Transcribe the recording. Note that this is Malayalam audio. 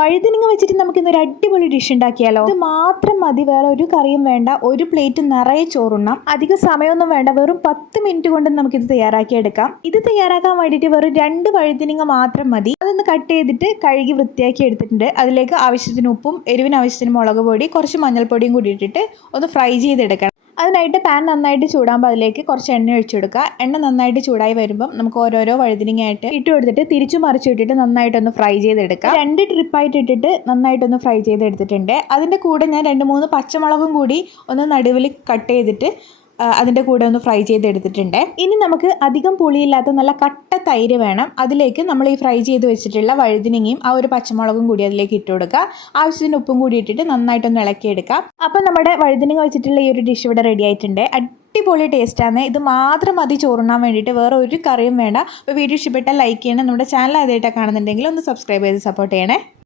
വഴുതനങ്ങ വെച്ചിട്ട് നമുക്കിന്നൊരു അടിപൊളി ഡിഷ് ഉണ്ടാക്കിയാലോ. ഇത് മാത്രം മതി, വേറെ ഒരു കറിയും വേണ്ട. ഒരു പ്ലേറ്റ് നിറയെ ചോറുണ്ണാം. അധിക സമയമൊന്നും വേണ്ട, വെറും 10 മിനിറ്റ് കൊണ്ട് നമുക്കിത് തയ്യാറാക്കിയെടുക്കാം. ഇത് തയ്യാറാക്കാൻ വേണ്ടിയിട്ട് വെറും 2 വഴുതനങ്ങ മാത്രം മതി. അതൊന്ന് കട്ട് ചെയ്തിട്ട് കഴുകി വൃത്തിയാക്കി എടുത്തിട്ടുണ്ട്. അതിലേക്ക് ആവശ്യത്തിന് ഉപ്പും എരിവിന് ആവശ്യത്തിന് മുളക് പൊടി, കുറച്ച് മഞ്ഞൾപ്പൊടിയും കൂടി ഇട്ടിട്ട് ഒന്ന് ഫ്രൈ ചെയ്തെടുക്കണം. അതിനായിട്ട് പാൻ നന്നായിട്ട് ചൂടാകുമ്പോൾ അതിലേക്ക് കുറച്ച് എണ്ണ ഒഴിച്ചു കൊടുക്കുക. എണ്ണ നന്നായിട്ട് ചൂടായി വരുമ്പം നമുക്ക് ഓരോരോ വഴുതനങ്ങയായിട്ട് ഇട്ട് കൊടുത്തിട്ട് തിരിച്ചു മറിച്ച് ഇട്ടിട്ട് നന്നായിട്ടൊന്ന് ഫ്രൈ ചെയ്തെടുക്കുക. 2 ട്രിപ്പായിട്ട് ഇട്ടിട്ട് നന്നായിട്ടൊന്ന് ഫ്രൈ ചെയ്തെടുത്തിട്ടുണ്ട്. അതിൻ്റെ കൂടെ ഞാൻ 2-3 പച്ചമുളകും കൂടി ഒന്ന് നടുവിൽ കട്ട് ചെയ്തിട്ട് അതിൻ്റെ കൂടെ ഒന്ന് ഫ്രൈ ചെയ്തെടുത്തിട്ടുണ്ട്. ഇനി നമുക്ക് അധികം പുളിയില്ലാത്ത നല്ല കട്ട തൈര് വേണം. അതിലേക്ക് നമ്മൾ ഈ ഫ്രൈ ചെയ്ത് വെച്ചിട്ടുള്ള വഴുതനങ്ങയും ആ ഒരു പച്ചമുളകും കൂടി അതിലേക്ക് ഇട്ട് കൊടുക്കുക. ആവശ്യത്തിന് ഉപ്പും കൂടി ഇട്ടിട്ട് നന്നായിട്ടൊന്ന് ഇളക്കിയെടുക്കാം. അപ്പം നമ്മുടെ വഴുതനങ്ങ വെച്ചിട്ടുള്ള ഈ ഒരു ഡിഷ് ഇവിടെ റെഡി ആയിട്ടുണ്ട്. അടിപൊളി ടേസ്റ്റാണ്. ഇത് മാത്രം മതി ചോറുണ്ണാൻ വേണ്ടിയിട്ട്, വേറെ ഒരു കറിയും വേണ്ട. അപ്പോൾ വീഡിയോ ഇഷ്ടപ്പെട്ടാൽ ലൈക്ക് ചെയ്യണം. നമ്മുടെ ചാനൽ ആദ്യമായിട്ടാണ് കാണുന്നുണ്ടെങ്കിൽ ഒന്ന് സബ്സ്ക്രൈബ് ചെയ്ത് സപ്പോർട്ട് ചെയ്യണേ.